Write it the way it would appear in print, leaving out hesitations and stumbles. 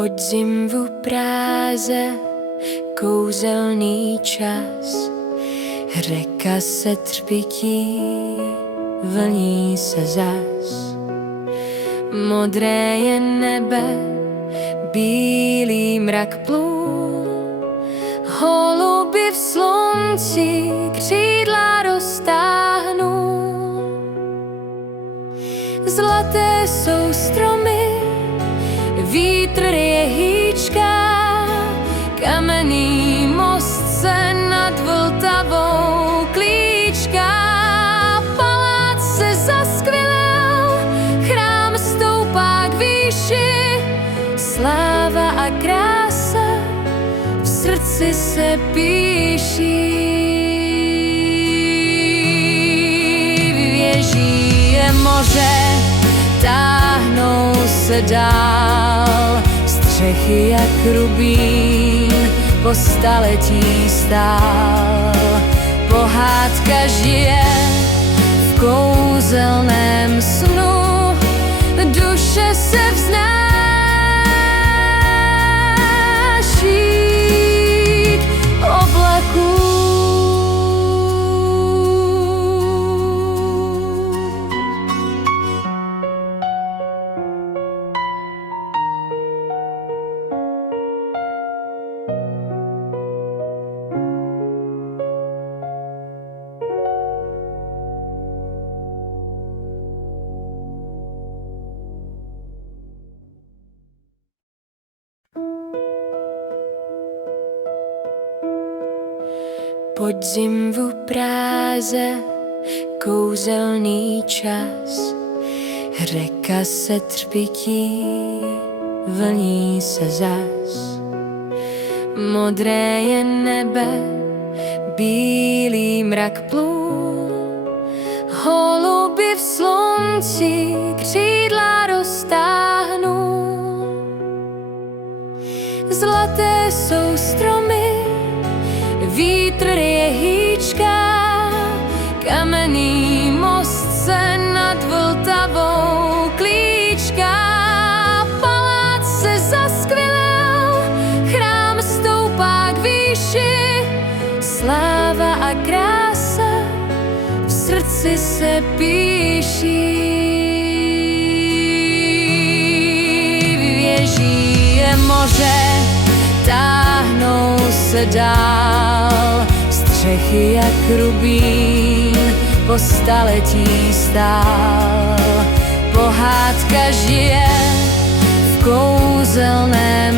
Podzim v práze, kouzelný čas, řeka se třpytí, vlní se zas. Modré je nebe, bílý mrak plů, holuby v slunci křídla roztáhnou. Zlaté jsou stromy, vítr je hýčka, kamenný most se nad Vltavou klíčka. Palác se zaskvělel, chrám stoupá k výši, sláva a krása v srdci se píší. Věží je moře, táhnou se dál, střechy jak rubín po staletí stál. Pohádka žije v kouzelném snu, duše se vznáší k oblakům. Podzim v práze, kouzelný čas, řeka se třpytí, vlní se zas. Modré je nebe, bílý mrak plů, holuby v slunci křídla roztáhnou. Zlaté jsou stromy, vítr je hýčka, kamenný most se nad Vltavou klíčka. Palác se zaskvělel, chrám stoupá k výši, sláva a krása v srdci se píší. Věží je moře, táhnou se dál, střechy jak rubín po staletí stál. Pohádka žije v kouzelném